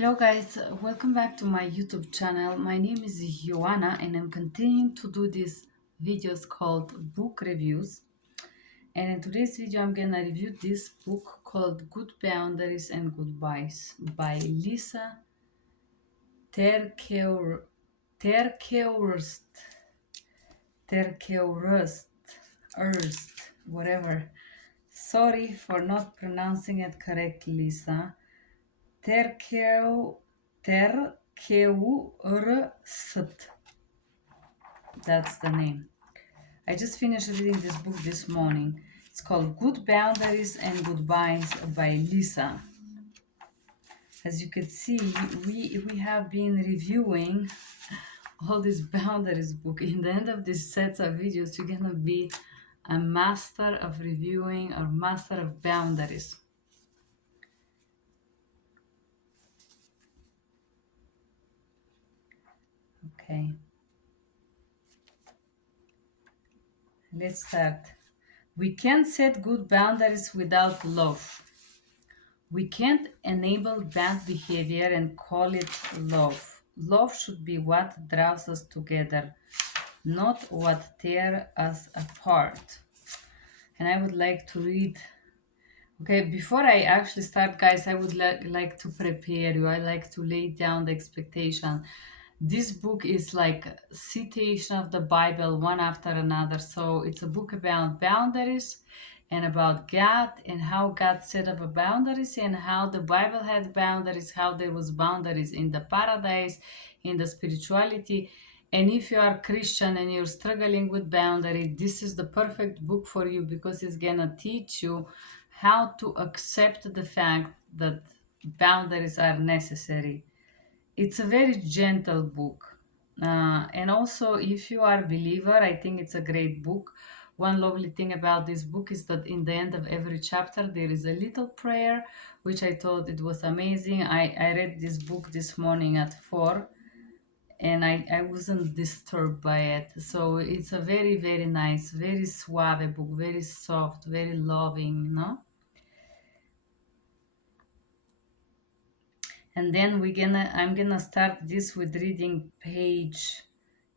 Hello guys, welcome back to my YouTube channel. My name is Joanna and I'm continuing to do these videos called book reviews. And in today's video I'm gonna review this book called Good Boundaries and Goodbyes by Lysa Terkeur, Terkeurst, Terkeurst, Erst, whatever. Sorry for not pronouncing it correctly, Lisa. Terkeu, Terkeurst. That's the name. I just finished reading this book this morning. It's called Good Boundaries and Goodbyes by Lysa. As you can see, we have been reviewing all these boundaries book. In the end of this sets of videos, you're gonna be a master of reviewing or master of boundaries. Okay. Let's start. We can't set good boundaries without love. We can't enable bad behavior and call it love. Love should be what draws us together, not what tears us apart. And I would like to read. Okay, before I actually start, guys, I would like to prepare you. I like to lay down the expectation. This book is like a citation of the Bible, one after another. So it's a book about boundaries and about God and how God set up a boundaries and how the Bible had boundaries, how there was boundaries in the paradise, in the spirituality. And if you are Christian and you're struggling with boundary, this is the perfect book for you because it's gonna teach you how to accept the fact that boundaries are necessary. It's a very gentle book. And also, if you are a believer, I think it's a great book. One lovely thing about this book is that in the end of every chapter, there is a little prayer, which I thought it was amazing. I read this book this morning at 4 and I wasn't disturbed by it. So it's a very, very nice, very suave book, very soft, very loving, no? And then I'm gonna start this with reading page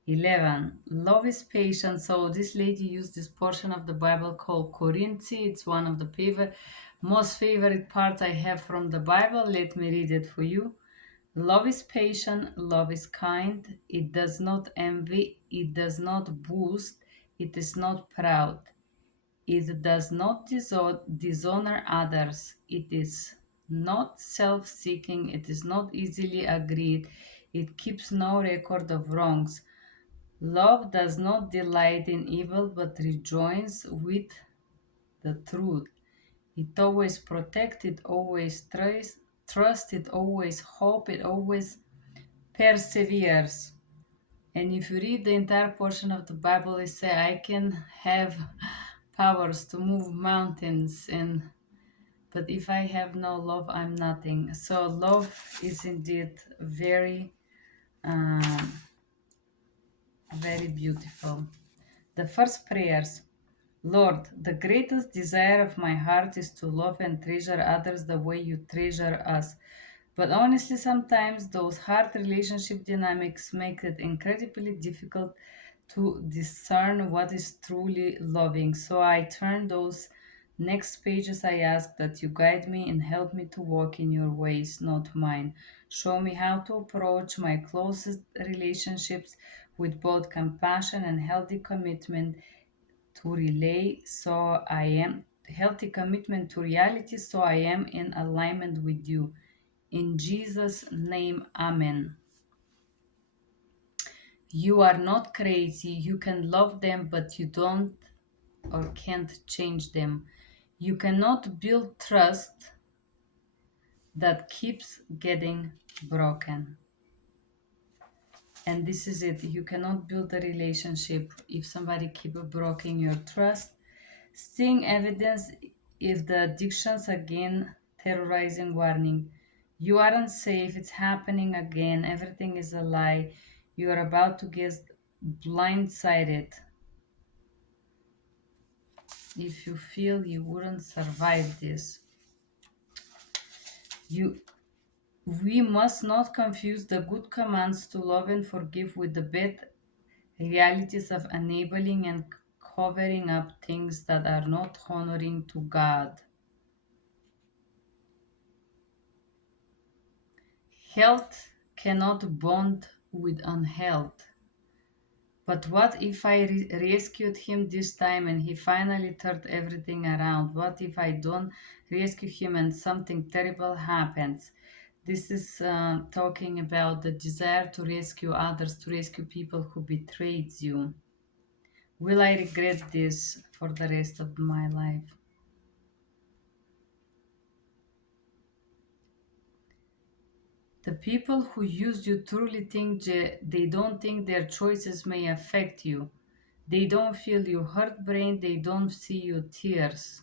11. Love is patient. So this lady used this portion of the Bible called Corinthi. It's one of the most favorite parts I have from the Bible. Let me read it for you. Love is patient, love is kind, it does not envy, it does not boast, it is not proud, it does not dishonor others, it is not self seeking, it is not easily agreed, it keeps no record of wrongs. Love does not delight in evil but rejoices with the truth. It always protects, it always trusts, it always hopes, it always perseveres. And if you read the entire portion of the Bible, it says, I can have powers to move mountains, and but if I have no love, I'm nothing. So love is indeed um, very beautiful. The first prayers. Lord, the greatest desire of my heart is to love and treasure others the way you treasure us. But honestly, sometimes those hard relationship dynamics make it incredibly difficult to discern what is truly loving. So I turn those next pages. I ask that you guide me and help me to walk in your ways, not mine. Show me how to approach my closest relationships with both compassion and healthy commitment to relay so I am healthy commitment to reality so I am in alignment with you. In Jesus' name, Amen. You are not crazy. You can love them, but you don't or can't change them. You cannot build trust that keeps getting broken. And this is it. You cannot build a relationship if somebody keep breaking your trust. Seeing evidence if the addictions again terrorizing warning. You aren't safe, it's happening again, everything is a lie. You are about to get blindsided. If you feel you wouldn't survive this, you We must not confuse the good commands to love and forgive with the bad realities of enabling and covering up things that are not honoring to God. Health cannot bond with unhealth. But what if I rescued him this time and he finally turned everything around? What if I don't rescue him and something terrible happens? This is talking about the desire to rescue others, to rescue people who betrayed you. Will I regret this for the rest of my life? The people who use you truly think they don't think their choices may affect you. They don't feel your heartbreak, they don't see your tears.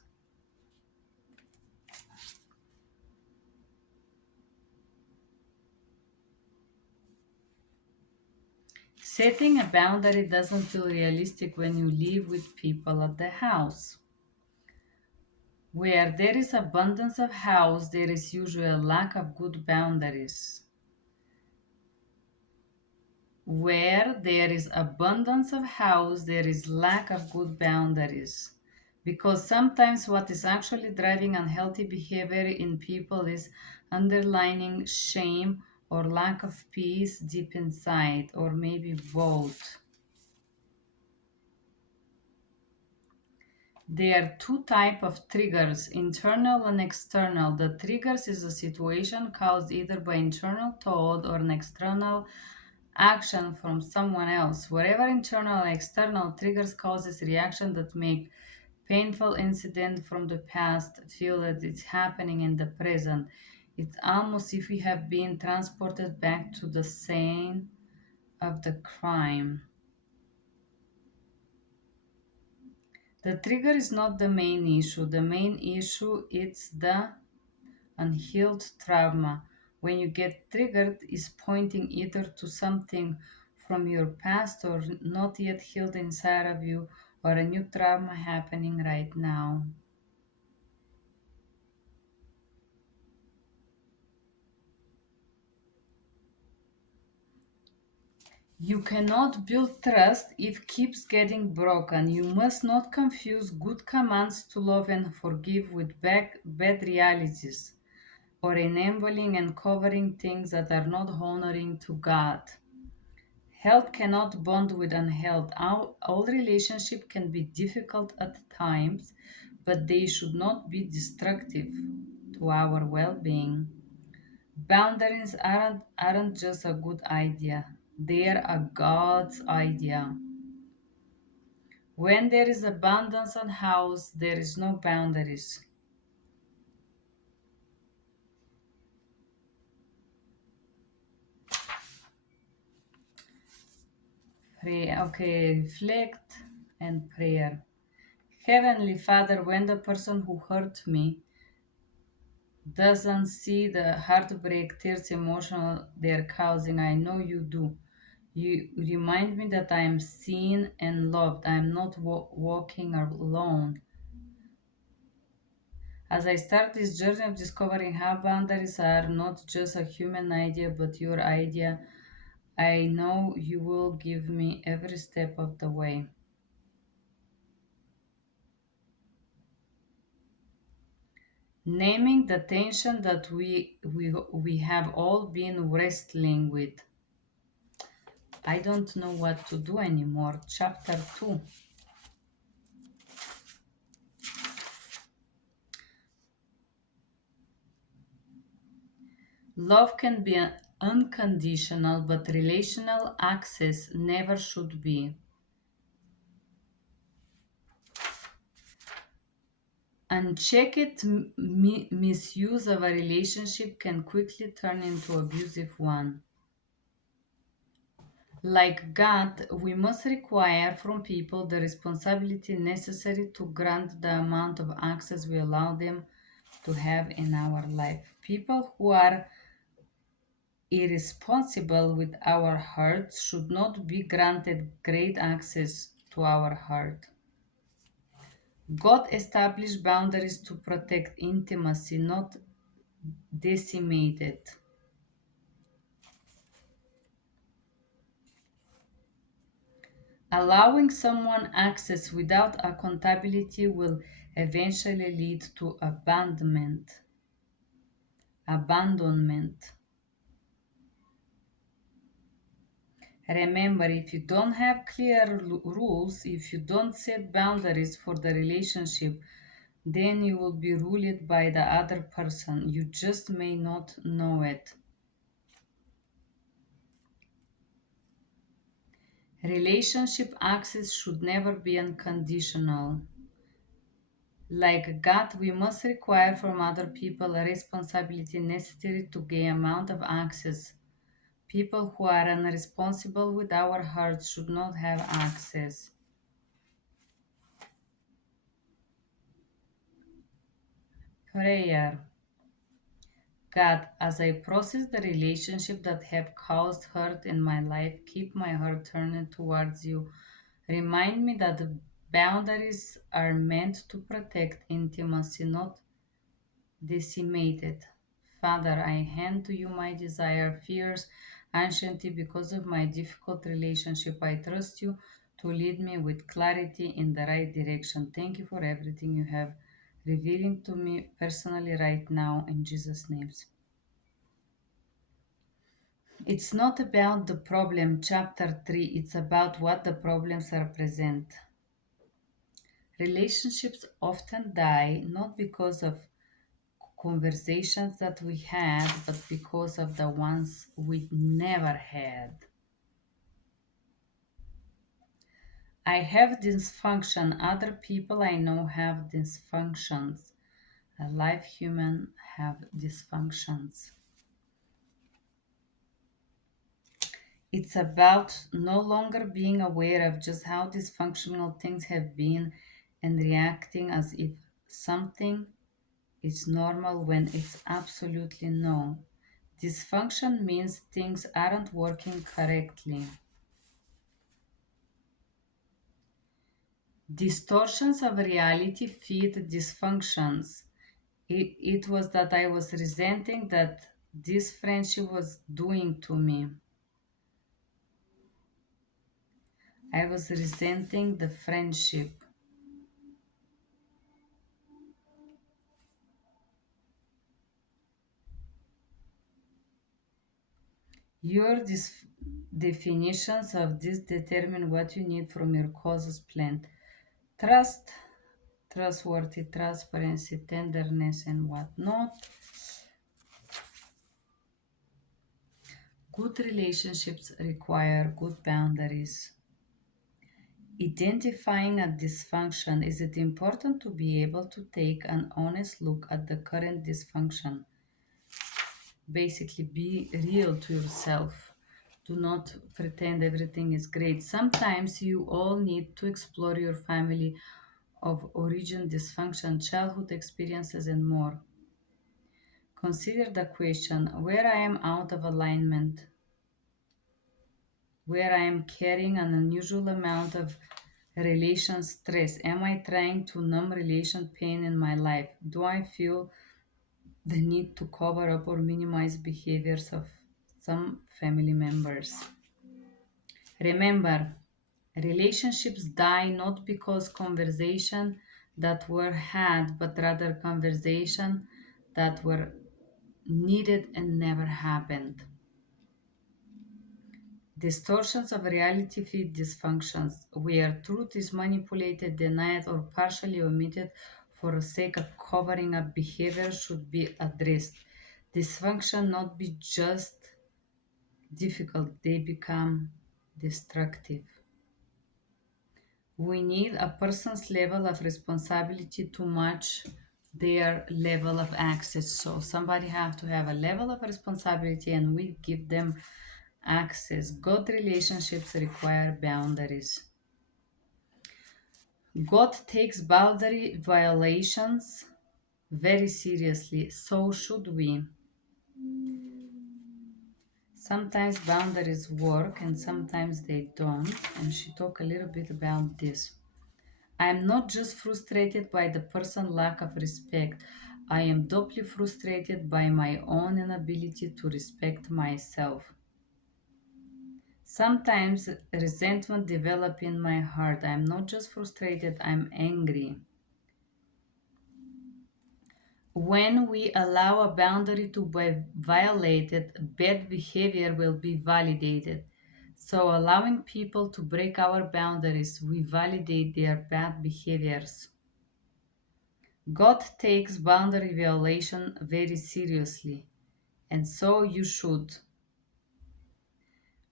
Setting a boundary doesn't feel realistic when you live with people at the house. Where there is abundance of house, there is usually a lack of good boundaries. Where there is abundance of house, there is lack of good boundaries. Because sometimes what is actually driving unhealthy behavior in people is underlining shame or lack of peace deep inside, or maybe both. There are two type of triggers, internal and external. The triggers is a situation caused either by internal thought or an external action from someone else. Wherever internal or external triggers causes reaction that make painful incident from the past feel that it's happening in the present. It's almost if we have been transported back to the scene of the crime. The trigger is not the main issue. The main issue is the unhealed trauma. When you get triggered, is pointing either to something from your past or not yet healed inside of you, or a new trauma happening right now. You cannot build trust if keeps getting broken. You must not confuse good commands to love and forgive with bad realities, or enabling and covering things that are not honoring to God. Health cannot bond with unhealth. All relationships can be difficult at times, but they should not be destructive to our well-being. Boundaries aren't just a good idea. They are a God's idea. When there is abundance on house, there is no boundaries. Pray, okay, reflect and prayer. Heavenly Father, when the person who hurt me doesn't see the heartbreak, tears, emotional they're causing, I know you do. You remind me that I am seen and loved. I am not walking alone. As I start this journey of discovering how boundaries are not just a human idea but your idea, I know you will give me every step of the way. Naming the tension that we have all been wrestling with. I don't know what to do anymore. Chapter 2. Love can be unconditional, but relational access never should be. Unchecked misuse of a relationship can quickly turn into abusive one. Like God, we must require from people the responsibility necessary to grant the amount of access we allow them to have in our life. People who are irresponsible with our hearts should not be granted great access to our heart. God established boundaries to protect intimacy, not decimate it. Allowing someone access without accountability will eventually lead to abandonment. Abandonment. Remember, if you don't have clear rules, if you don't set boundaries for the relationship, then you will be ruled by the other person. You just may not know it. Relationship access should never be unconditional. Like God, we must require from other people a responsibility necessary to gain amount of access. People who are unresponsible with our hearts should not have access. Prayer. God, as I process the relationship that have caused hurt in my life, keep my heart turned towards you. Remind me that the boundaries are meant to protect intimacy, not decimated. Father, I hand to you my desire, fears, anxiety because of my difficult relationship. I trust you to lead me with clarity in the right direction. Thank you for everything you have revealing to me personally right now in Jesus' name. It's not about the problem, chapter 3, it's about what the problems represent. Relationships often die not because of conversations that we had, but because of the ones we never had. I have dysfunction, other people I know have dysfunctions. A live human have dysfunctions. It's about no longer being aware of just how dysfunctional things have been and reacting as if something is normal when it's absolutely no. Dysfunction means things aren't working correctly. Distortions of reality feed dysfunctions. It was that I was resenting that this friendship was doing to me. I was resenting the friendship. Your definitions of this determine what you need from your causes plan. Trust, trustworthy, transparency, tenderness, and whatnot. Good relationships require good boundaries. Identifying a dysfunction, is it important to be able to take an honest look at the current dysfunction? Basically, be real to yourself. Do not pretend everything is great. Sometimes you all need to explore your family of origin, dysfunction, childhood experiences, and more. Consider the question where I am out of alignment, where I am carrying an unusual amount of relation stress. Am I trying to numb relation pain in my life? Do I feel the need to cover up or minimize behaviors of some family members? Remember, relationships die not because conversation that were had, but rather conversation that were needed and never happened. Distortions of reality feed dysfunctions, where truth is manipulated, denied, or partially omitted for the sake of covering up behavior should be addressed. Dysfunction not be just difficult, they become destructive. We need a person's level of responsibility to match their level of access. So somebody have to have a level of responsibility and we give them access. Good relationships require boundaries. God takes boundary violations very seriously. So should we. Sometimes boundaries work and sometimes they don't. And she talked a little bit about this. I am not just frustrated by the person's lack of respect. I am deeply frustrated by my own inability to respect myself. Sometimes resentment develops in my heart. I'm not just frustrated, I'm angry. When we allow a boundary to be violated, bad behavior will be validated. So, allowing people to break our boundaries, we validate their bad behaviors. God takes boundary violation very seriously, and so you should.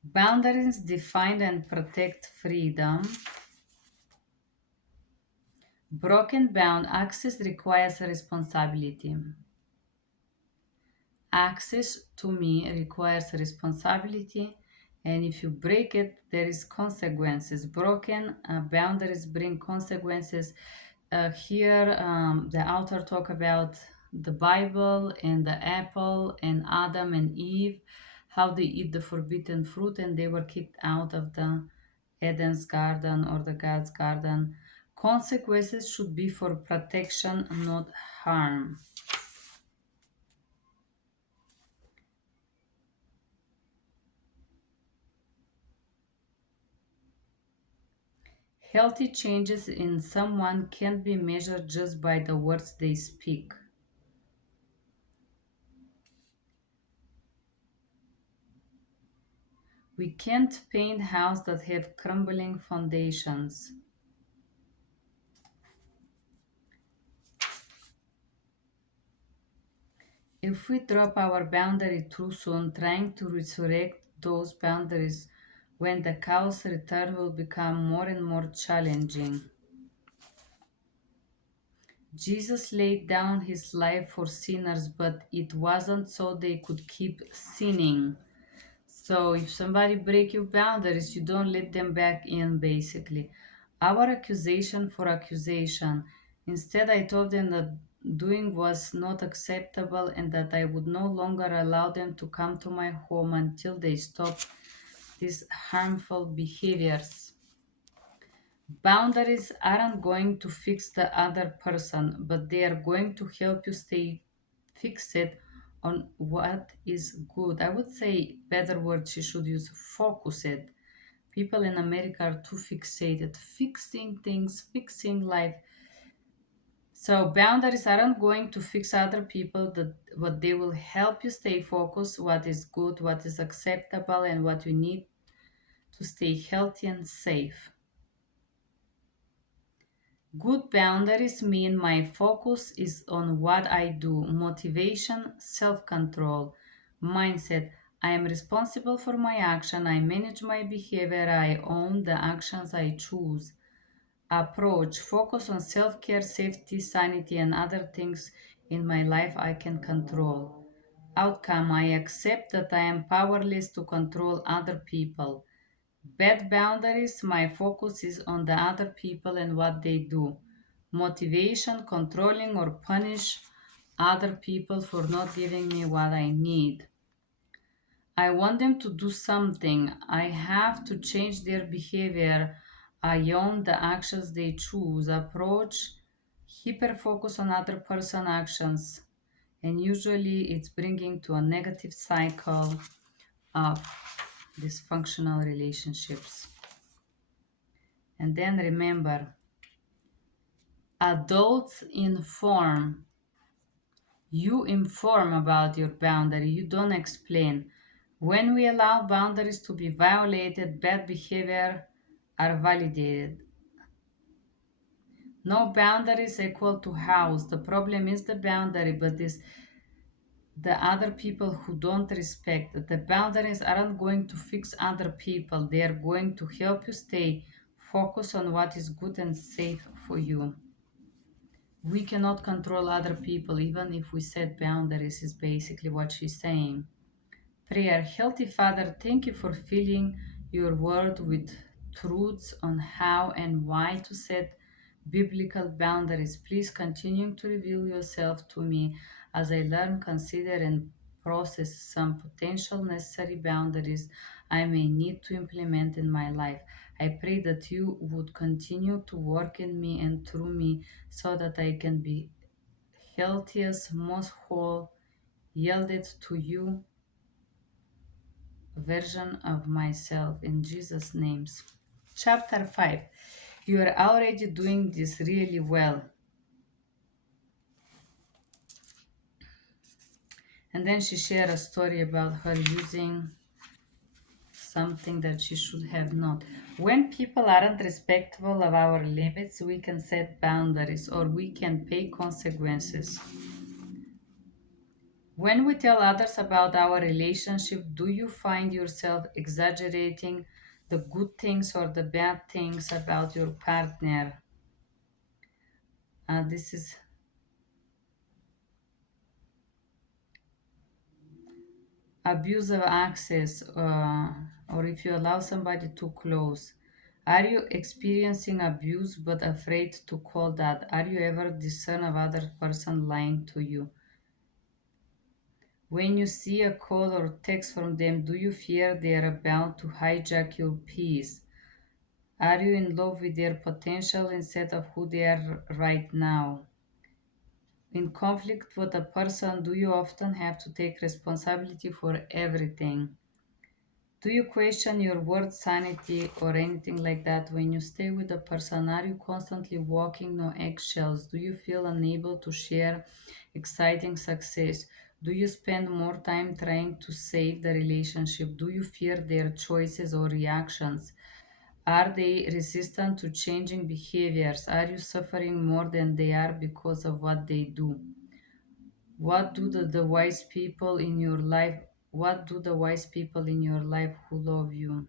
Boundaries define and protect freedom. Broken bound access requires responsibility. Access to me requires responsibility, and if you break it, there is consequences. Broken boundaries bring consequences. Here, the author talk about the Bible and the apple and Adam and Eve, how they eat the forbidden fruit and they were kicked out of the Eden's garden or the God's garden. Consequences should be for protection, not harm. Healthy changes in someone can't be measured just by the words they speak. We can't paint houses that have crumbling foundations. If we drop our boundary too soon, trying to resurrect those boundaries when the chaos return will become more and more challenging. Jesus laid down his life for sinners, but it wasn't so they could keep sinning. So if somebody break your boundaries, you don't let them back in basically. Our accusation for accusation. Instead, I told them that doing was not acceptable and that I would no longer allow them to come to my home until they stopped these harmful behaviors. Boundaries aren't going to fix the other person, but they are going to help you stay fixed on what is good. I would say better word she should use focused. People in America are too fixated, fixing things, fixing life. So boundaries aren't going to fix other people, that but they will help you stay focused, what is good, what is acceptable, and what you need to stay healthy and safe. Good boundaries mean my focus is on what I do, motivation, self control, mindset. I am responsible for my action. I manage my behavior. I own the actions I choose. Approach focus on self care, safety, sanity, and other things in my life I can control. Outcome I accept that I am powerless to control other people. Bad boundaries, my focus is on the other people and what they do. Motivation, controlling or punish other people for not giving me what I need. I want them to do something. I have to change their behavior. I own the actions they choose. Approach, hyper focus on other person actions. And usually it's bringing to a negative cycle of dysfunctional relationships. And then remember, adults inform. You inform about your boundary, you don't explain. When we allow boundaries to be violated, bad behavior are validated. No boundary is equal to house. The problem is the boundary, but is the other people who don't respect. The boundaries aren't going to fix other people. They are going to help you stay focused on what is good and safe for you. We cannot control other people even if we set boundaries, is basically what she's saying. Prayer. Healthy Father, thank you for filling your word with truths on how and why to set biblical boundaries. Please continue to reveal yourself to me as I learn, consider, and process some potential necessary boundaries I may need to implement in my life. I pray that you would continue to work in me and through me so that I can be healthiest, most whole, yielded to you version of myself in Jesus' names. Chapter 5. You are already doing this really well. And then she shared a story about her using something that she should have not. When people aren't respectful of our limits, we can set boundaries or we can pay consequences. When we tell others about our relationship, do you find yourself exaggerating the good things or the bad things about your partner? This is abuse of access, or if you allow somebody too close. Are you experiencing abuse but afraid to call that? Are you ever discern of other person lying to you? When you see a call or text from them, do you fear they are about to hijack your peace? Are you in love with their potential instead of who they are right now? In conflict with a person, do you often have to take responsibility for everything? Do you question your word sanity or anything like that when you stay with a person? Are you constantly walking on eggshells? Do you feel unable to share exciting success? Do you spend more time trying to save the relationship? Do you fear their choices or reactions? Are they resistant to changing behaviors? Are you suffering more than they are because of what they do? What do the wise people in your life what do the wise people in your life who love you?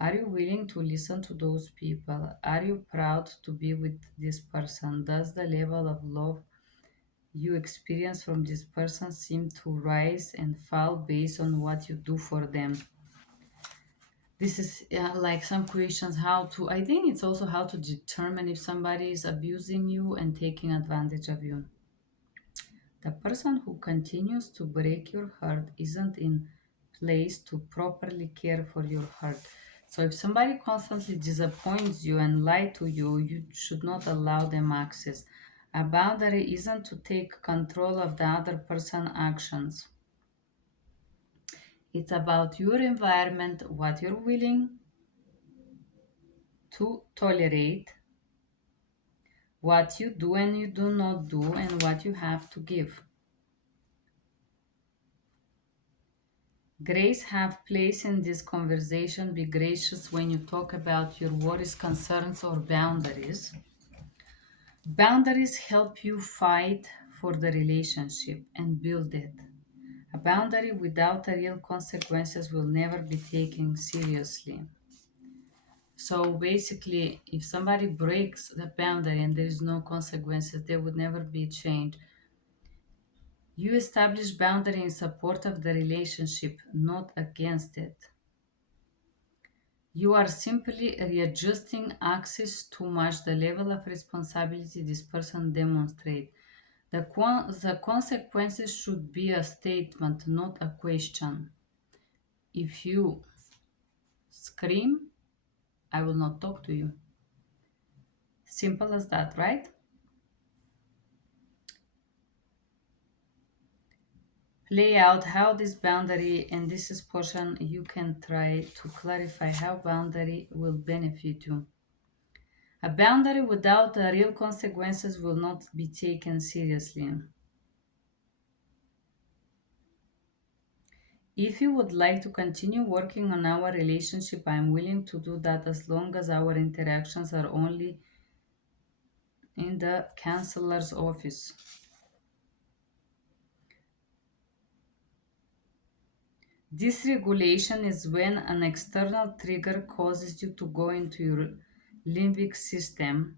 Are you willing to listen to those people? Are you proud to be with this person? Does the level of love you experience from this person seem to rise and fall based on what you do for them? This is like some questions how to, I think it's also how to determine if somebody is abusing you and taking advantage of you. The person who continues to break your heart isn't in place to properly care for your heart. So if somebody constantly disappoints you and lie to you, you should not allow them access. A boundary isn't to take control of the other person's actions. It's about your environment, what you're willing to tolerate, what you do and you do not do, and what you have to give. Grace have place in this conversation. Be gracious when you talk about your worries, concerns, or boundaries. Boundaries help you fight for the relationship and build it. A boundary without a real consequences will never be taken seriously. So basically, if somebody breaks the boundary and there is no consequences, there would never be change. You establish boundary in support of the relationship, not against it. You are simply readjusting access to match the level of responsibility this person demonstrates. The consequences should be a statement, not a question. If you scream, I will not talk to you. Simple as that, right? Play out how this boundary, and this is portion you can try to clarify how boundary will benefit you. A boundary without real consequences will not be taken seriously. If you would like to continue working on our relationship, I am willing to do that as long as our interactions are only in the counselor's office. Dysregulation is when an external trigger causes you to go into your limbic system,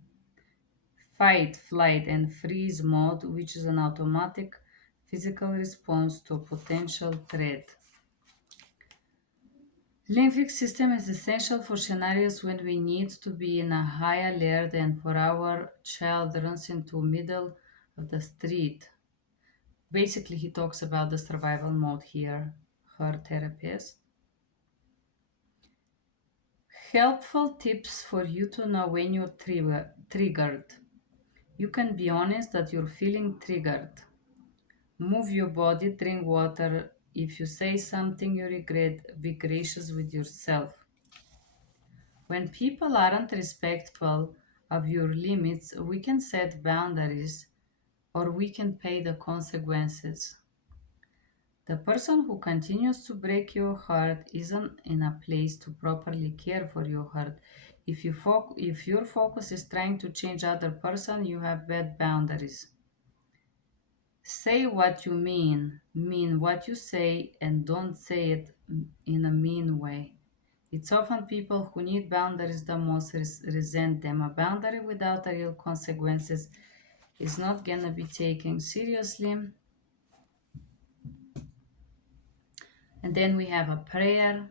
fight, flight, and freeze mode, which is an automatic physical response to a potential threat. Limbic system is essential for scenarios when we need to be in a high alert and for our child runs into middle of the street. Basically, he talks about the survival mode here, her therapist. Helpful tips for you to know when you're triggered. You can be honest that you're feeling triggered. Move your body, drink water, If you say something you regret, be gracious with yourself. When people aren't respectful of your limits, we can set boundaries or we can pay the consequences. The person who continues to break your heart isn't in a place to properly care for your heart. If your focus is trying to change other person, you have bad boundaries. Say what you mean what you say, and don't say it in a mean way. It's often people who need boundaries the most resent them. A boundary without a real consequences is not gonna be taken seriously. And then we have a prayer.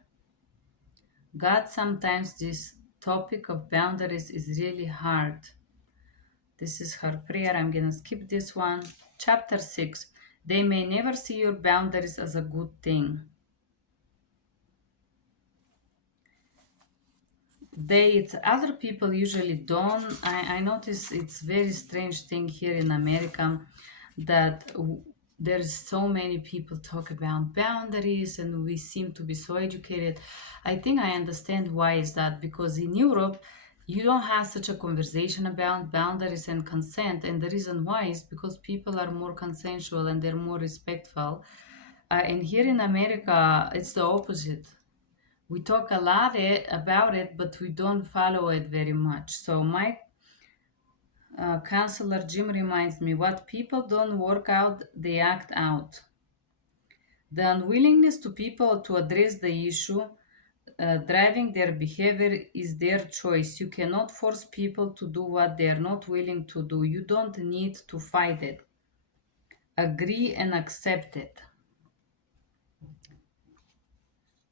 God, sometimes this topic of boundaries is really hard. This is her prayer. I'm gonna skip this one. Chapter 6. They may never see your boundaries as a good thing. It's other people usually don't. I notice it's very strange thing here in America that there's so many people talk about boundaries and we seem to be so educated. I think I understand why is that, because in Europe you don't have such a conversation about boundaries and consent, and the reason why is because people are more consensual and they're more respectful. And here in America it's the opposite. We talk a lot about it, but we don't follow it very much. So my counselor Jim reminds me, what people don't work out, they act out. The unwillingness to people to address the issue driving their behavior is their choice. You cannot force people to do what they are not willing to do. You don't need to fight it. Agree and accept it.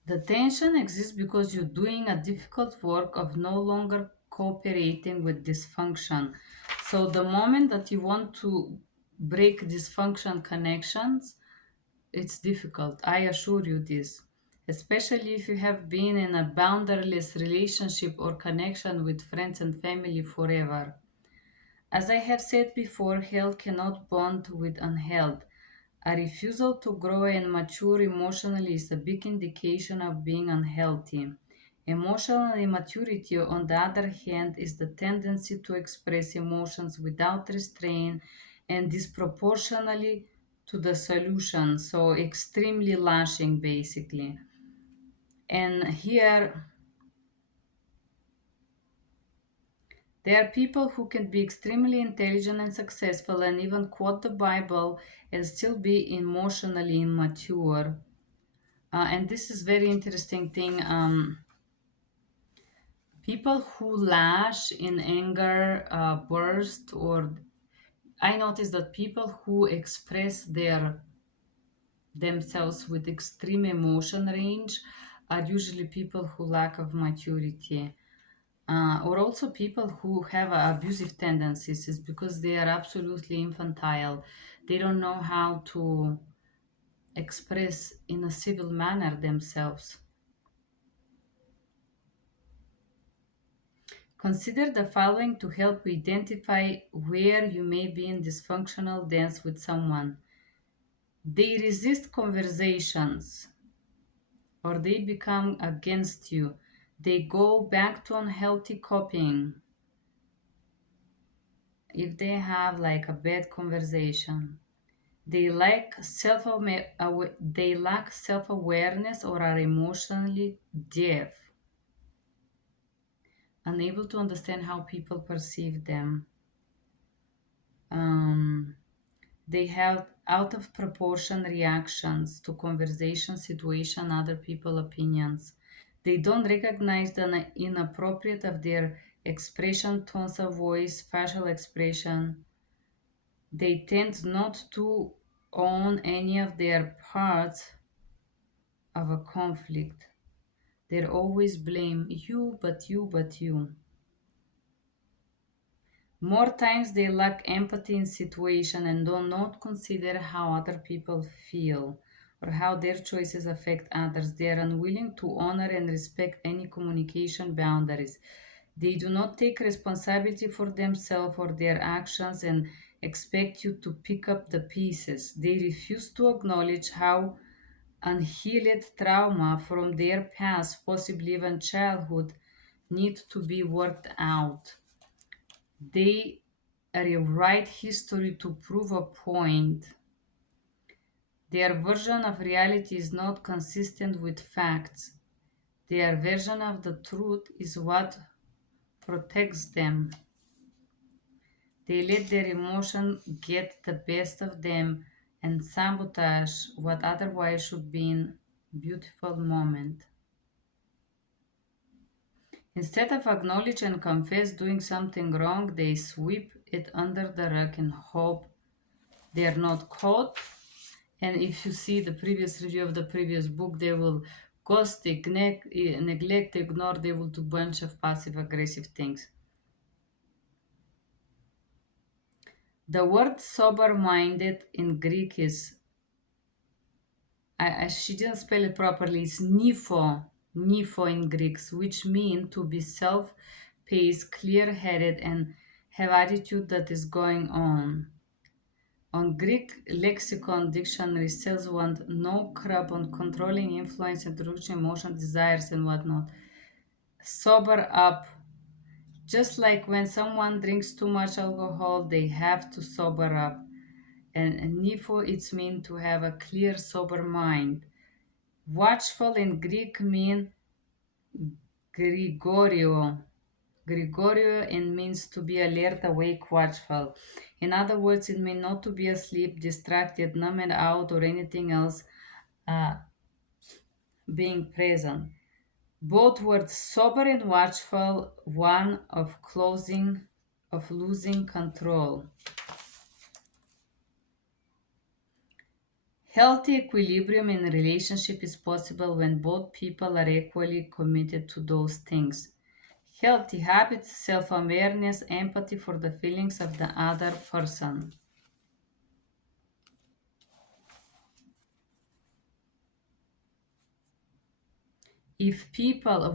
The tension exists because you're doing a difficult work of no longer cooperating with dysfunction. So, the moment that you want to break dysfunction connections, it's difficult. I assure you this. Especially if you have been in a boundaryless relationship or connection with friends and family forever. As I have said before, health cannot bond with unhealth. A refusal to grow and mature emotionally is a big indication of being unhealthy. Emotional immaturity, on the other hand, is the tendency to express emotions without restraint and disproportionately to the solution, so extremely lashing basically. And here, there are people who can be extremely intelligent and successful and even quote the Bible and still be emotionally immature. And this is very interesting thing. People who lash in anger, burst, or I notice that people who express themselves with extreme emotion range are usually people who lack of maturity. Or also people who have abusive tendencies is because they are absolutely infantile. They don't know how to express in a civil manner themselves. Consider the following to help you identify where you may be in dysfunctional dance with someone. They resist conversations or they become against you. They go back to unhealthy coping if they have like a bad conversation. They lack self-awareness or are emotionally deaf, unable to understand how people perceive them. Um, They have out of proportion reactions to conversation, situation, other people opinions. They don't recognize the inappropriate of their expression, tones of voice, facial expression. They tend not to own any of their parts of a conflict. They always blame you, but you, but you. More times they lack empathy in situation and do not consider how other people feel or how their choices affect others. They are unwilling to honor and respect any communication boundaries. They do not take responsibility for themselves or their actions and expect you to pick up the pieces. They refuse to acknowledge how unhealed trauma from their past, possibly even childhood, need to be worked out. They rewrite history to prove a point. Their version of reality is not consistent with facts. Their version of the truth is what protects them. They let their emotion get the best of them and sabotage what otherwise should be a beautiful moment. Instead of acknowledge and confess doing something wrong, they sweep it under the rug and hope they are not caught. And if you see the previous review of the previous book, they will ghost, neglect, ignore, they will do a bunch of passive aggressive things. The word sober minded in Greek is, she didn't spell it properly, it's Nipho in Greek, which mean to be self-paced, clear-headed, and have attitude that is going on. On Greek lexicon dictionary says want no crap on controlling influence, introduction, emotion, desires, and whatnot. Sober up. Just like when someone drinks too much alcohol, they have to sober up. And nifo, it's mean to have a clear, sober mind. Watchful in Greek mean Grigorio. Grigorio and means to be alert, awake, watchful. In other words, it means not to be asleep, distracted, numbed out, or anything else uh, being present. Both words sober and watchful, one of losing control. Healthy equilibrium in a relationship is possible when both people are equally committed to those things. Healthy habits, self awareness, empathy for the feelings of the other person.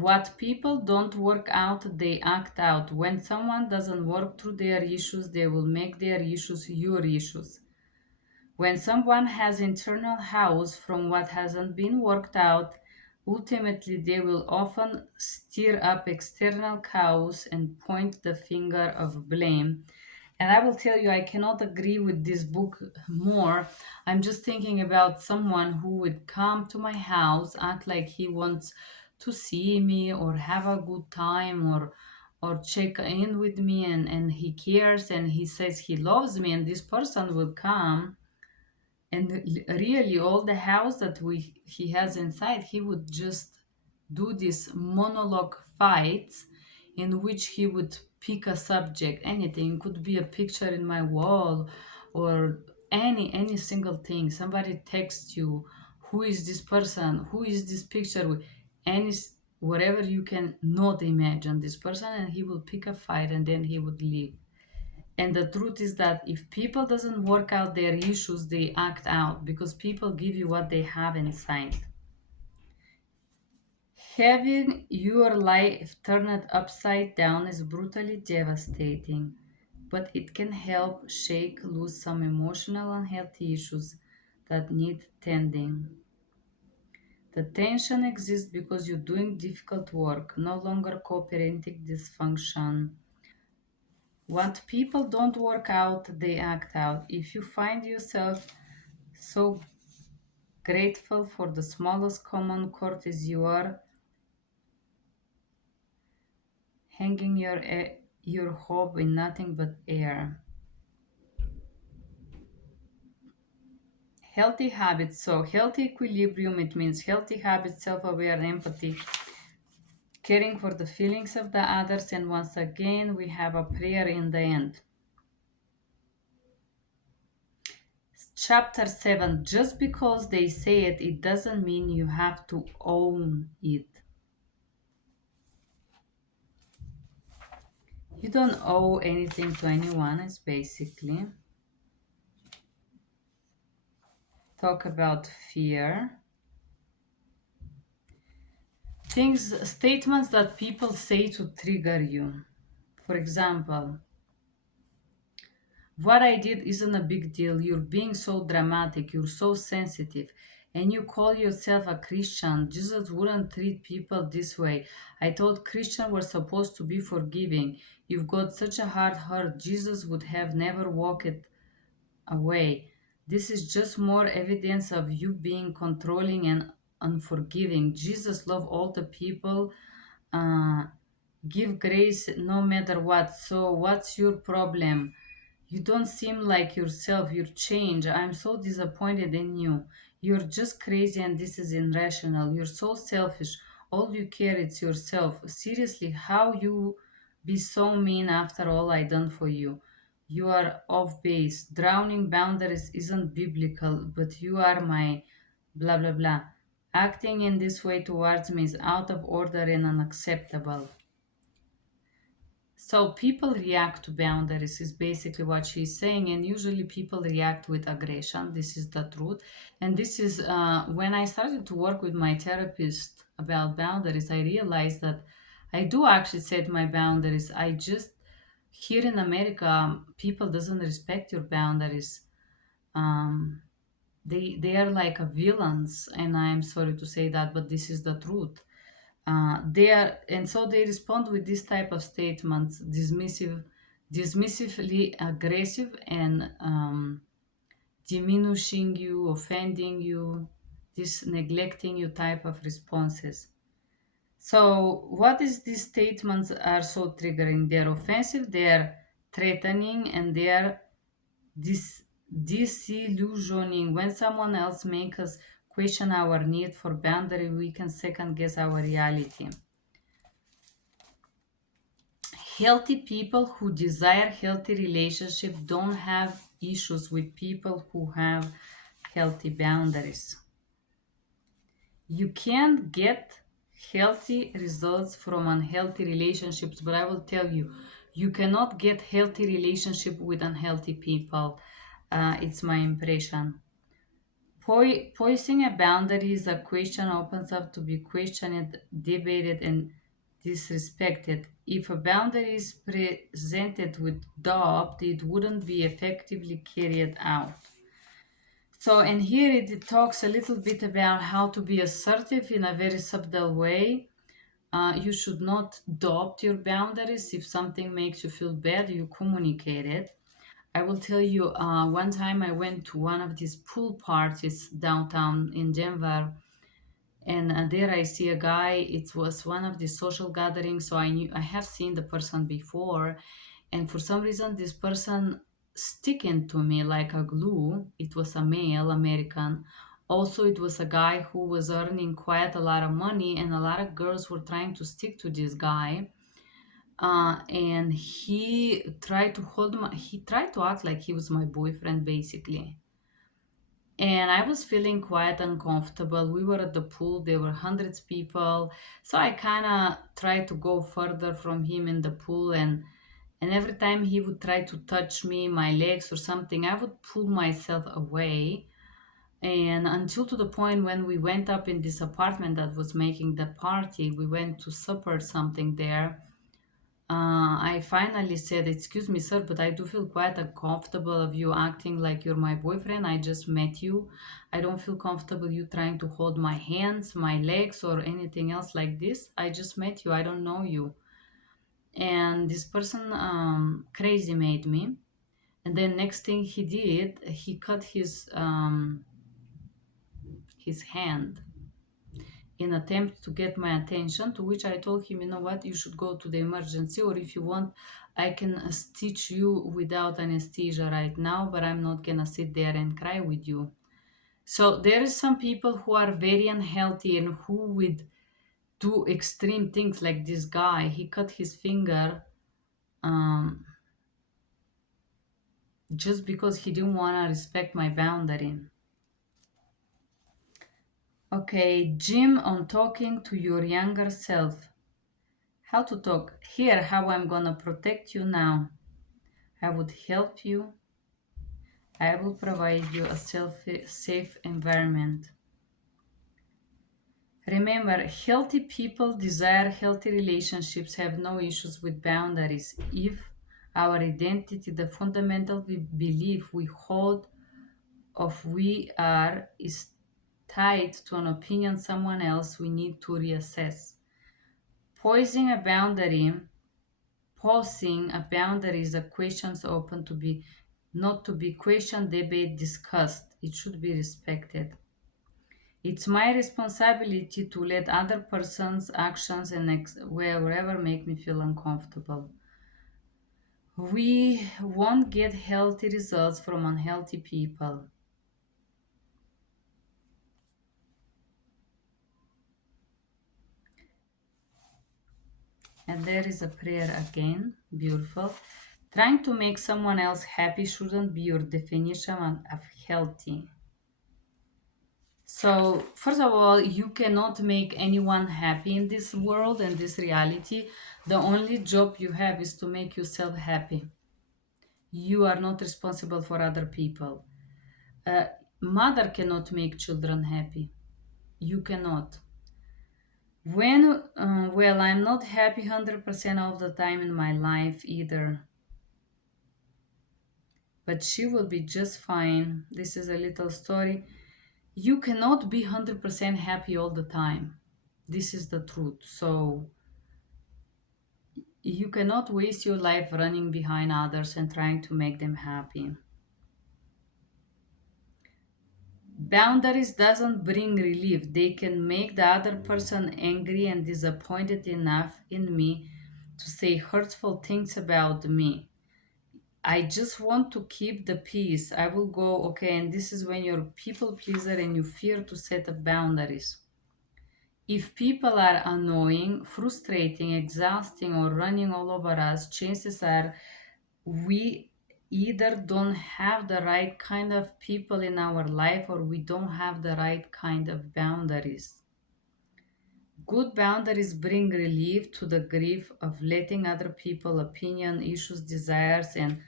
What people don't work out, they act out. When someone doesn't work through their issues, they will make their issues your issues. When someone has internal house from what hasn't been worked out, ultimately they will often stir up external chaos and point the finger of blame. And I will tell you, I cannot agree with this book more. I'm just thinking about someone who would come to my house, act like he wants to see me or have a good time or check in with me, and he cares and he says he loves me, and this person will come and really all the house that we he has inside, he would just do these monologue fights in which he would pick a subject, anything. It could be a picture in my wall or any single thing. Somebody texts you, who is this person, who is this picture with, any whatever you can not imagine this person, and he will pick a fight and then he would leave. And the truth is that if people doesn't work out their issues, they act out because people give you what they have inside. Having your life turned upside down is brutally devastating, but it can help shake loose some emotional unhealthy issues that need tending. The tension exists because you're doing difficult work, no longer co-parenting dysfunction. What people don't work out, they act out. If you find yourself so grateful for the smallest common courtesy, you are hanging your hope in nothing but air. Healthy habits. So healthy equilibrium, it means healthy habits, self-aware, empathy, caring for the feelings of the others, and once again we have a prayer in the end. Chapter 7. Just because they say it, it doesn't mean you have to own it. You don't owe anything to anyone. It's basically talk about fear. Statements that people say to trigger you. For example, what I did isn't a big deal. You're being so dramatic. You're so sensitive. and you call yourself a Christian. Jesus wouldn't treat people this way. I thought Christians were supposed to be forgiving. You've got such a hard heart. Jesus would have never walked away. This is just more evidence of you being controlling and unforgiving. Jesus loved all the people, uh, give grace no matter what. So, what's your problem? You don't seem like yourself. You're changed. I'm so disappointed in you. You're just crazy and this is irrational. You're so selfish. All you care is yourself. Seriously, how you be so mean after all I done for you? You are off base. Drowning boundaries isn't biblical, but you are my blah blah blah. Acting in this way towards me is out of order and unacceptable. So people react to boundaries is basically what she's saying, and usually people react with aggression. This is the truth, and this is when I started to work with my therapist about boundaries. I realized that I do actually set my boundaries. I just here in America, people doesn't respect your boundaries. Um, they are like a villains, and I'm sorry to say that, but this is the truth. They are, and so they respond with this type of statements, dismissively aggressive, and diminishing you, offending you, this neglecting you type of responses. So, what is these statements are so triggering? They're offensive, they're threatening, and they're disillusioning. When someone else makes us question our need for boundary, we can second guess our reality. Healthy people who desire healthy relationship don't have issues with people who have healthy boundaries. You can't get healthy results from unhealthy relationships, but I will tell you, you cannot get healthy relationship with unhealthy people. It's my impression. Poising a boundary is a question opens up to be questioned, debated, and disrespected. If a boundary is presented with doubt, it wouldn't be effectively carried out. So, and here it talks a little bit about how to be assertive in a very subtle way. You should not doubt your boundaries. If something makes you feel bad, you communicate it. I will tell you, one time I went to one of these pool parties downtown in Denver, and there I see a guy. It was one of the social gatherings, so I have seen the person before, and for some reason this person sticking to me like a glue. It was a male American. Also, it was a guy who was earning quite a lot of money, and a lot of girls were trying to stick to this guy. And he tried to act like he was my boyfriend basically, and I was feeling quite uncomfortable. We were at the pool, there were hundreds people, so I kind of tried to go further from him in the pool, and every time he would try to touch me, my legs or something, I would pull myself away. And until to the point when we went up in this apartment that was making the party, we went to supper or something there. I finally said, "Excuse me, sir, but I do feel quite uncomfortable of you acting like you're my boyfriend. I just met you. I don't feel comfortable you trying to hold my hands, my legs, or anything else like this. I just met you. I don't know you." And this person crazy made me. And then next thing he did, he cut his hand in attempt to get my attention, to which I told him, you know what, you should go to the emergency, or if you want, I can stitch you without anesthesia right now, but I'm not gonna sit there and cry with you. So there is some people who are very unhealthy and who would do extreme things like this guy. He cut his finger um, just because he didn't want to respect my boundary. Okay, Jim, on talking to your younger self. How to talk. Here, how I'm gonna protect you now. I would help you. I will provide you a safe environment. Remember, healthy people desire healthy relationships, have no issues with boundaries. If our identity, the fundamental belief we hold of we are, is tied to an opinion someone else, we need to reassess. Posing a boundary, Posing a boundary is a questions open to be not to be questioned, debate, discussed. It should be respected. It's my responsibility to let other person's actions and wherever make me feel uncomfortable. We won't get healthy results from unhealthy people. And there is a prayer again. Beautiful. Trying to make someone else happy shouldn't be your definition of healthy. So, first of all, you cannot make anyone happy in this world and this reality. The only job you have is to make yourself happy. You are not responsible for other people. A mother cannot make children happy. You cannot. Well, I'm not happy 100% of the time in my life either, but she will be just fine. This is a little story. You cannot be 100% happy all the time. This is the truth. So you cannot waste your life running behind others and trying to make them happy. Boundaries doesn't bring relief. They can make the other person angry and disappointed enough in me to say hurtful things about me. I just want to keep the peace. I will go, okay, and this is when you're a people pleaser and you fear to set up boundaries. If people are annoying, frustrating, exhausting, or running all over us, chances are we either don't have the right kind of people in our life or we don't have the right kind of boundaries. Good boundaries bring relief to the grief of letting other people opinion, issues, desires, and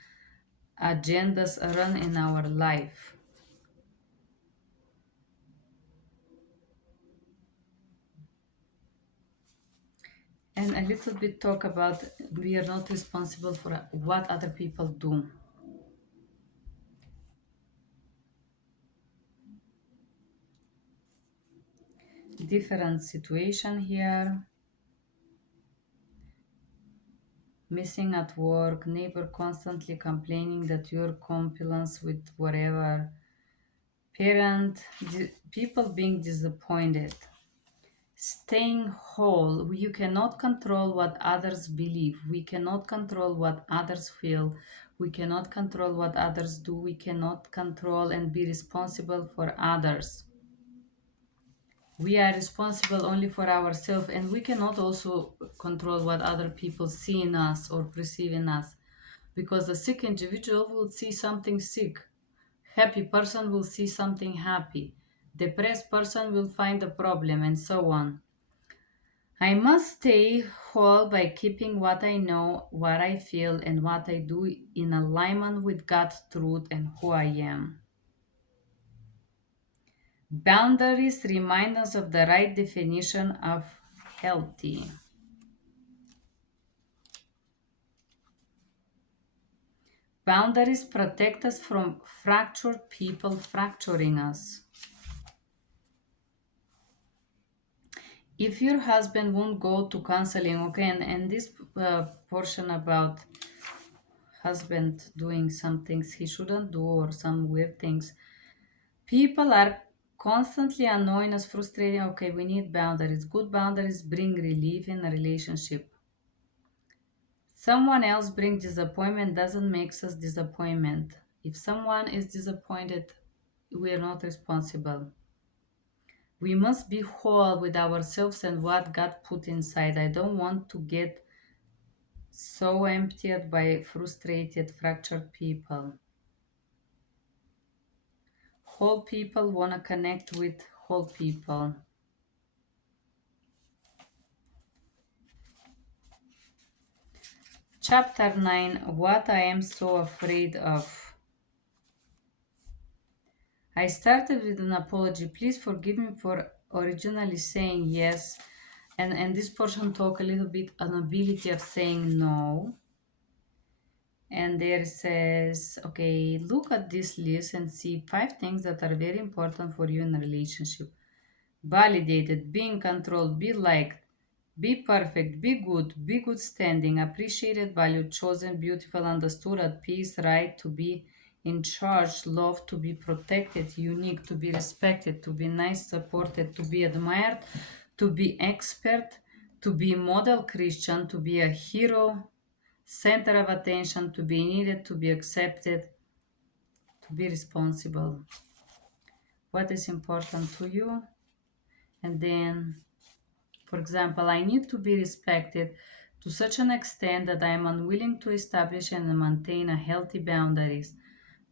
agendas run in our life. And a little bit talk about we are not responsible for what other people do. Different situation here. Missing at work, neighbor constantly complaining that you're compliance with whatever, people being disappointed. Staying whole, you cannot control what others believe, we cannot control what others feel, we cannot control what others do, we cannot control and be responsible for others. We are responsible only for ourselves, and we cannot also control what other people see in us or perceive in us, because a sick individual will see something sick, happy person will see something happy, depressed person will find a problem, and so on. I must stay whole by keeping what I know, what I feel, and what I do in alignment with God's truth and who I am. Boundaries remind us of the right definition of healthy. Boundaries protect us from fractured people fracturing us. If your husband won't go to counseling, okay, and this portion about husband doing some things he shouldn't do or some weird things, people are constantly annoying us, frustrating. Okay, we need boundaries. Good boundaries bring relief in a relationship. Someone else brings disappointment doesn't make us disappointment. If someone is disappointed, we are not responsible. We must be whole with ourselves and what God put inside. I don't want to get so emptied by frustrated, fractured people. Whole people want to connect with whole people. Chapter 9, What I Am So Afraid of. I started with an apology. Please forgive me for originally saying yes. And this portion talk a little bit on ability of saying no. And there says, okay, look at this list and see five things that are very important for you in a relationship. Validated, be in control, be liked, be perfect, be good standing, appreciated, valued, chosen, beautiful, understood, at peace, right, to be in charge, loved, to be protected, unique, to be respected, to be nice, supported, to be admired, to be expert, to be model Christian, to be a hero, center of attention, to be needed, to be accepted, to be responsible. What is important to you? And then, for example, I need to be respected to such an extent that I am unwilling to establish and maintain a healthy boundaries.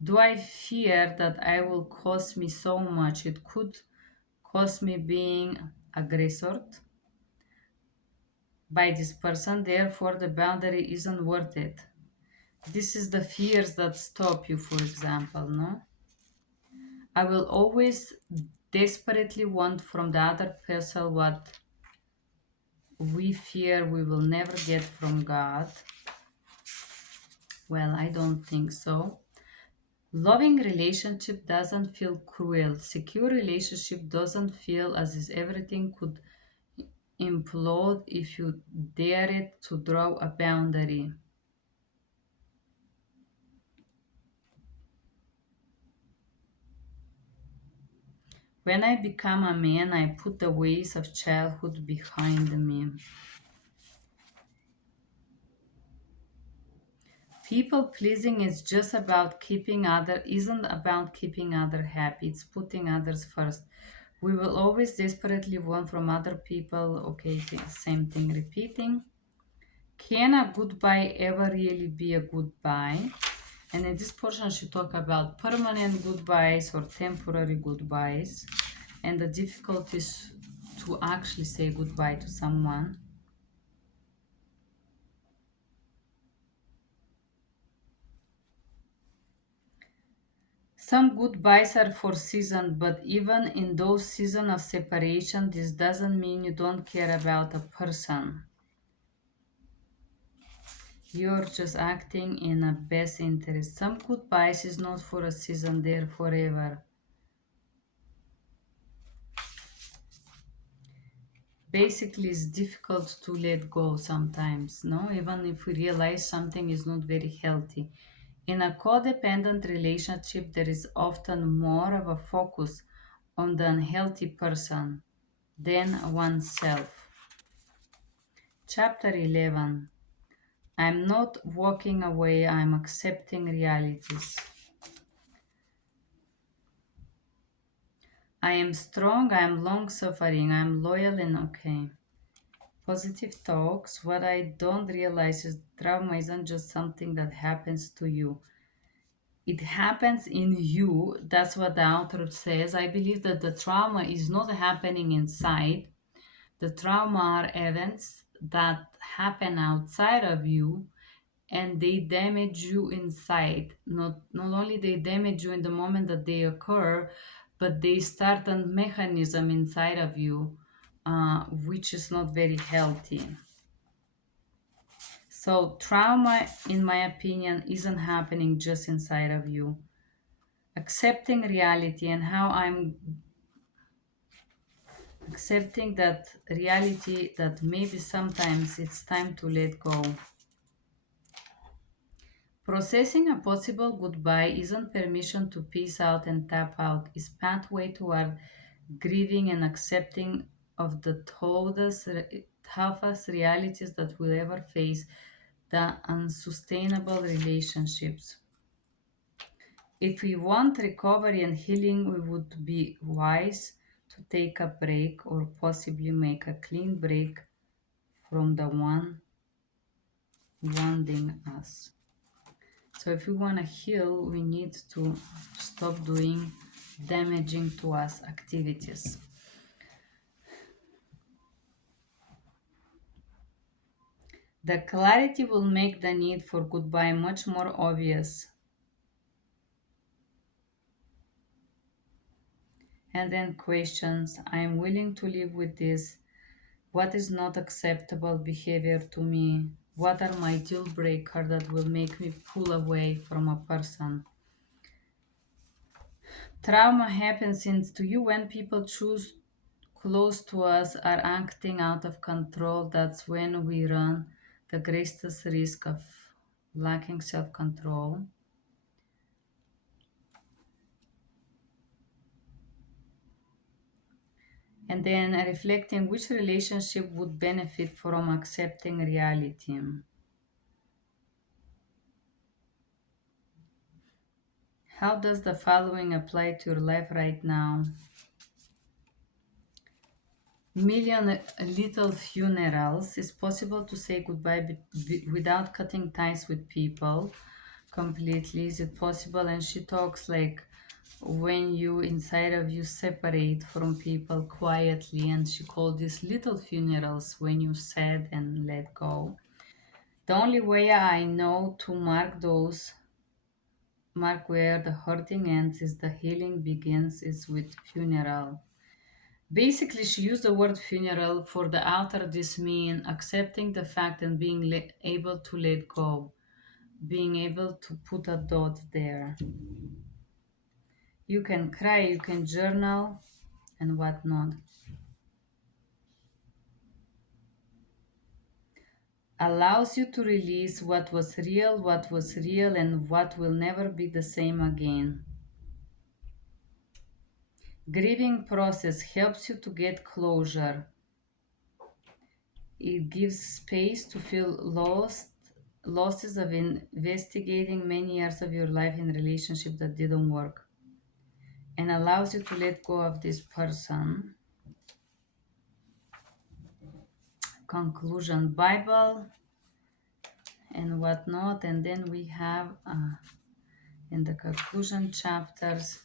Do I fear that I will cost me so much? It could cost me being aggressor by this person, therefore the boundary isn't worth it. This is the fears that stop you, for example, no? I will always desperately want from the other person what we fear we will never get from God. Well, I don't think so. Loving relationship doesn't feel cruel. Secure relationship doesn't feel as if everything could implode if you dare it to draw a boundary. When I become a man, I put the ways of childhood behind me. People pleasing is just about keeping other isn't about keeping other happy. It's putting others first. We will always desperately want from other people. Okay, same thing repeating. Can a goodbye ever really be a goodbye? And in this portion, she talk about permanent goodbyes or temporary goodbyes, and the difficulties to actually say goodbye to someone. Some goodbyes are for season, but even in those seasons of separation, this doesn't mean you don't care about a person. You're just acting in a best interest. Some goodbyes is not for a season, they're forever. Basically, it's difficult to let go sometimes, no? Even if we realize something is not very healthy. In a codependent relationship, there is often more of a focus on the unhealthy person than oneself. Chapter 11. I'm not walking away, I'm accepting realities. I am strong, I am long suffering, I am loyal and okay. Positive talks. What I don't realize is trauma isn't just something that happens to you. It happens in you. That's what the author says. I believe that the trauma is not happening inside. The trauma are events that happen outside of you and they damage you inside. Not only they damage you in the moment that they occur, but they start a mechanism inside of you, which is not very healthy. So trauma, in my opinion, isn't happening just inside of you. Accepting reality and how I'm accepting that reality that maybe sometimes it's time to let go. Processing a possible goodbye isn't permission to peace out and tap out. It's pathway toward grieving and accepting of the toughest realities that we'll ever face, the unsustainable relationships. If we want recovery and healing, we would be wise to take a break or possibly make a clean break from the one wounding us. So if we want to heal, we need to stop doing damaging to us activities. The clarity will make the need for goodbye much more obvious. And then questions. I am willing to live with this. What is not acceptable behavior to me? What are my deal breaker that will make me pull away from a person? Trauma happens to you when people choose close to us are acting out of control. That's when we run the greatest risk of lacking self-control. And then reflecting which relationship would benefit from accepting reality. How does the following apply to your life right now? Million little funerals. It's possible to say goodbye without cutting ties with people completely. Is it possible? And she talks like when you inside of you separate from people quietly, and she called these little funerals when you said and let go. The only way I know to mark where the hurting ends is the healing begins is with funeral. Basically, she used the word funeral for the outer. This mean accepting the fact and being able to let go, being able to put a dot there. You can cry, you can journal, and whatnot. Allows you to release what was real, and what will never be the same again. Grieving process helps you to get closure. It gives space to feel losses of investigating many years of your life in relationship that didn't work, and allows you to let go of this person. Conclusion, Bible and whatnot. And then we have in the conclusion chapters,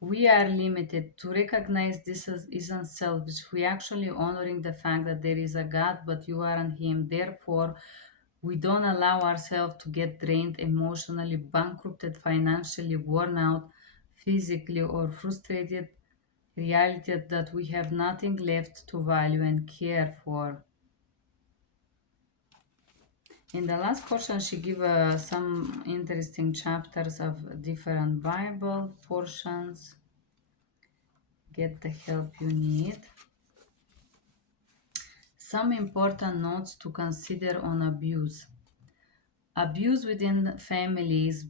we are limited. To recognize this isn't selfish. We actually honoring the fact that there is a God, but you aren't Him. Therefore, we don't allow ourselves to get drained emotionally, bankrupted, financially, worn out, physically, or frustrated. Reality that we have nothing left to value and care for. In the last portion, she give some interesting chapters of different Bible portions. Get the help you need. Some important notes to consider on abuse. Abuse within families.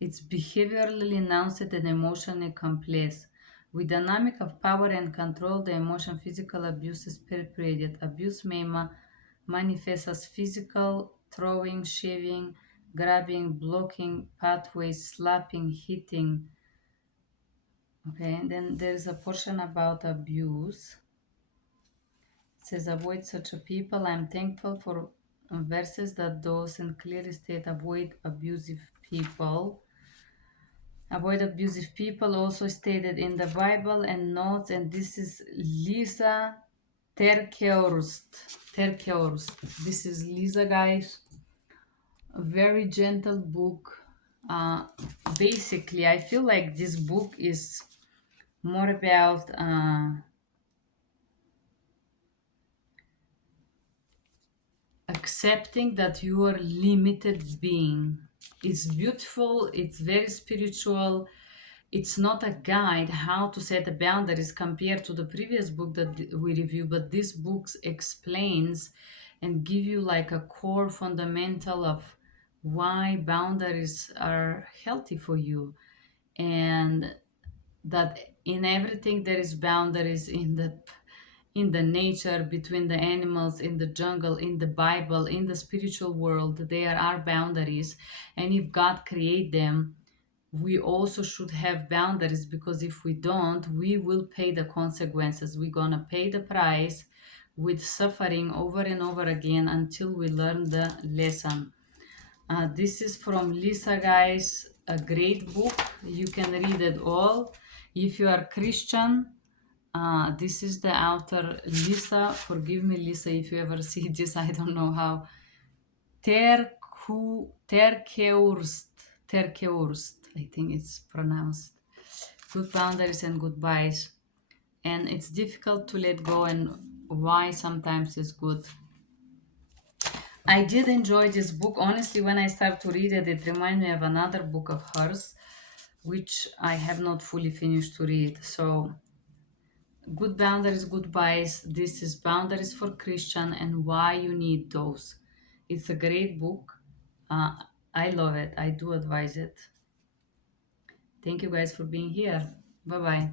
It's behaviorally announced and emotionally complex. With dynamic of power and control, the emotion physical abuse is perpetrated. Abuse may manifest as physical, throwing, shaving, grabbing, blocking pathways, slapping, hitting. Okay, and then there's a portion about abuse. It says, avoid such a people. I'm thankful for verses that those in clear state avoid abusive people. Avoid abusive people also stated in the Bible and notes, and this is Lysa Terkeurst. Terkeurst. This is Lisa, guys. A very gentle book. Basically, I feel like this book is more about accepting that you are limited being. It's beautiful, it's very spiritual. It's not a guide how to set the boundaries compared to the previous book that we reviewed, but this book explains and give you like a core fundamental of why boundaries are healthy for you, and that in everything there is boundaries in the nature, between the animals, in the jungle, in the Bible, in the spiritual world. There are boundaries, and if God create them, we also should have boundaries, because if we don't, we will pay the consequences. We're gonna pay the price with suffering over and over again until we learn the lesson. This is from Lisa, guys, a great book. You can read it all. If you are Christian, this is the author, Lisa. Forgive me, Lisa, if you ever see this. I don't know how. Terkeurst. Terkeurst, I think it's pronounced. Good boundaries and goodbyes. And it's difficult to let go, and why sometimes it's good. I did enjoy this book. Honestly, when I start to read it, it reminds me of another book of hers, which I have not fully finished to read. So, good boundaries, good bias. This is Boundaries for Christian and Why You Need Those. It's a great book. Uh, I love it. I do advise it. Thank you guys for being here. Bye bye.